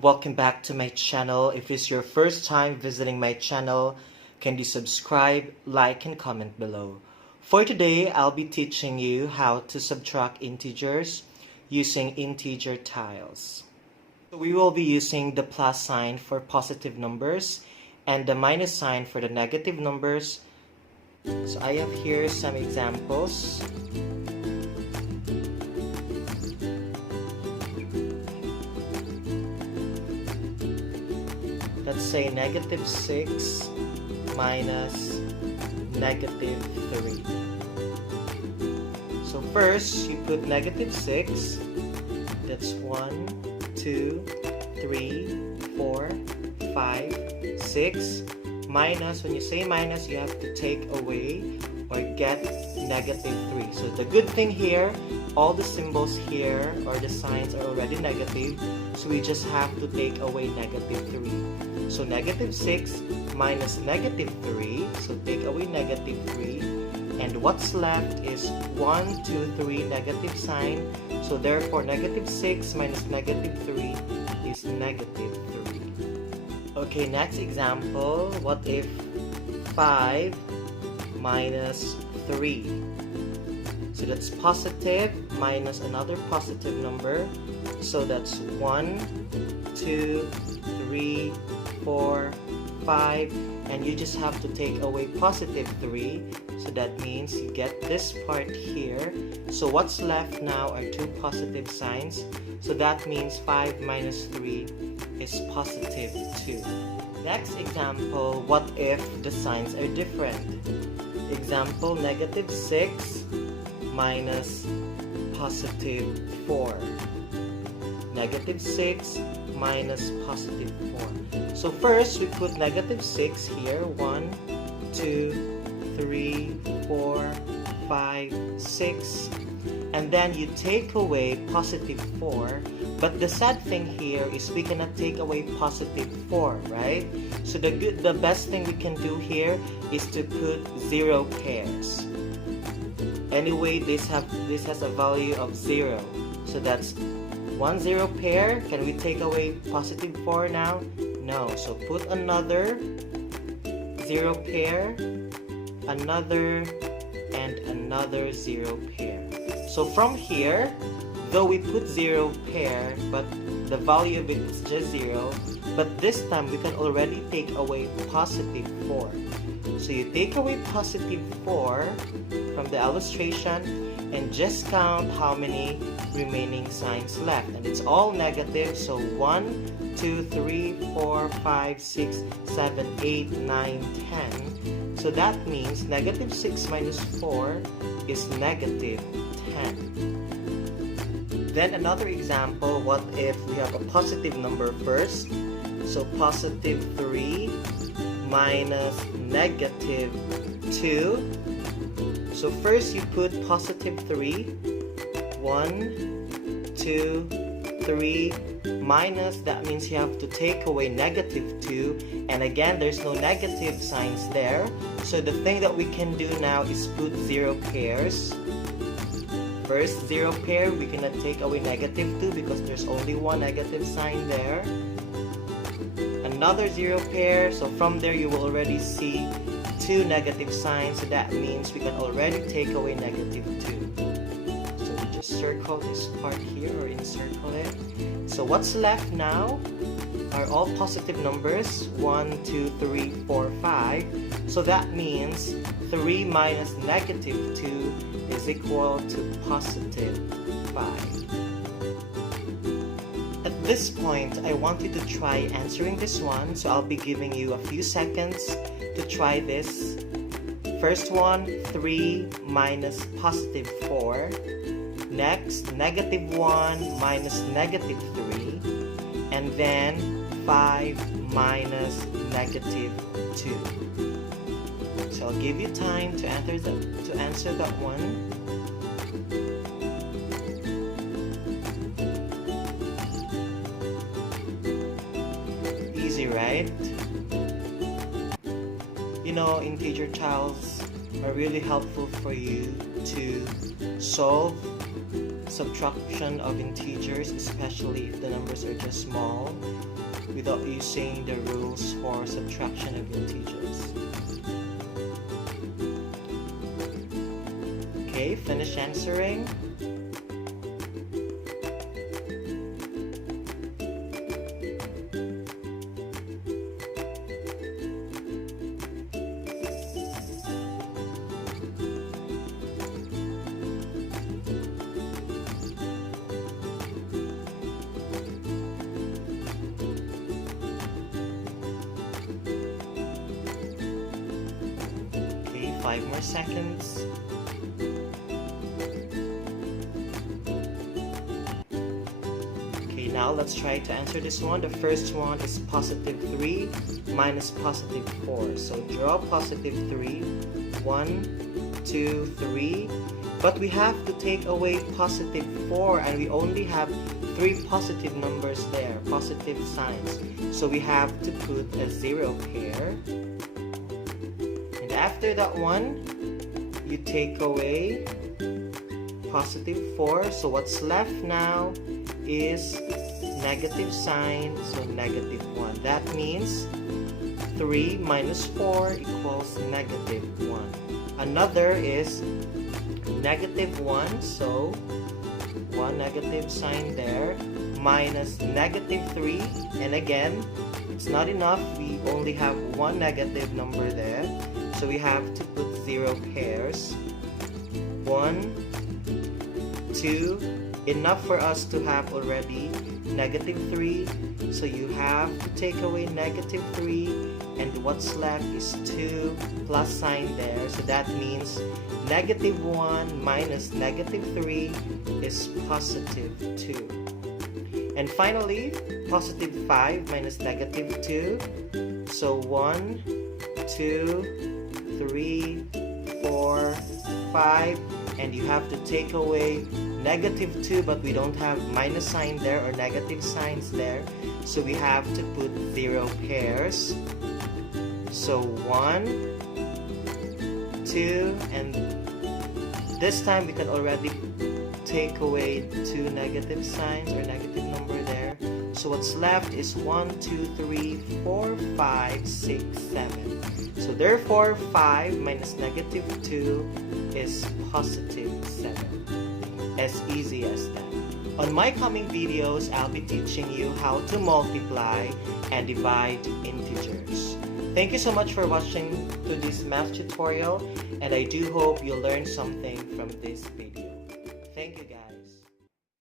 welcome back to my channel. If it's your first time visiting my channel, can you subscribe, like, and comment below. For today, I'll be teaching you how to subtract integers using integer tiles. So we will be using the plus sign for positive numbers and the minus sign for the negative numbers. So I have here some examples. Let's say negative 6 minus negative 3. So first, you put negative 6. That's 1, 2, 3, 4, 5, 6. Minus, when you say minus, you have to take away or get negative 3. So the good thing here, all the symbols here or the signs are already negative. So we just have to take away negative 3. So negative 6 minus negative 3. So take away negative 3. And what's left is 1, 2, 3 negative sign. So therefore negative 6 minus negative 3 is negative 3. Okay, next example. What if 5 minus 3? So that's positive minus another positive number. So that's 1, 2, 3, 4, 5. And you just have to take away positive 3. So that means you get this part here. So what's left now are two positive signs. So that means 5 minus 3 is positive 2. Next example, what if the signs are different? Example, negative 6 minus positive 4. Negative 6 minus positive 4. So first, we put negative 6 here. 1, 2, 3, 4, 5, 6. And then you take away positive 4. But the sad thing here is we cannot take away positive 4, right? So the best thing we can do here is to put 0 pairs. Anyway, this has a value of 0. So that's 1 0 pair. Can we take away positive 4 now? No. So put another 0 pair, another, and another 0 pair. So from here, though we put 0 pair, but the value of it is just 0, but this time we can already take away positive 4. So you take away positive 4 from the illustration and just count how many remaining signs left. And it's all negative, so 1, 2, 3, 4, 5, 6, 7, 8, 9, 10. So that means negative 6 minus 4 is negative 10. Then another example, what if we have a positive number first? So positive 3 minus negative 2. So first you put positive 3. 1, 2, 3. Minus, that means you have to take away negative 2. And again, there's no negative signs there. So the thing that we can do now is put 0 pairs. First 0 pair, we cannot take away negative 2 because there's only one negative sign there. Another 0 pair, so from there you will already see 2 negative signs, so that means we can already take away negative 2. So we just circle this part here or encircle it. So what's left now are all positive numbers, 1, 2, 3, 4, 5. So that means 3 minus negative 2 is equal to positive 5. At this point, I want you to try answering this one. So I'll be giving you a few seconds to try this. First one, 3 minus positive 4. Next, negative 1 minus negative 3. And then 5 minus negative 2. So I'll give you time to answer that one. Easy, right? You know, integer tiles are really helpful for you to solve subtraction of integers, especially if the numbers are just small. without using the rules for subtraction of integers. Okay, finish answering. Okay, 5 more seconds. Now let's try to answer this one. The first one is positive 3 minus positive 4. So draw positive 3. 1, 2, 3. But we have to take away positive 4 and we only have 3 positive numbers there, positive signs. So we have to put a 0 pair. And after that one, you take away positive 4. So what's left now is negative sign, so negative 1. That means 3 minus 4 equals negative 1. Another is negative 1, so 1 negative sign there, minus negative 3, and again, it's not enough, we only have 1 negative number there, so we have to put 0 pairs. 1, 2, enough for us to have already negative 3, so you have to take away negative 3, and what's left is 2 plus sign there, so that means negative 1 minus negative 3 is positive 2. And finally, positive 5 minus negative 2, so 1, 2, 3, 4, 5, and you have to take away negative 2, but we don't have minus sign there or negative signs there, so we have to put 0 pairs. So 1, 2, and this time we can already take away 2 negative signs or negative number there. So what's left is 1, 2, 3, 4, 5, 6, 7. So therefore 5 minus negative 2 is positive 7. As easy as that. On my coming videos, I'll be teaching you how to multiply and divide integers. Thank you so much for watching to this math tutorial, and I do hope you learned something from this video. Thank you guys.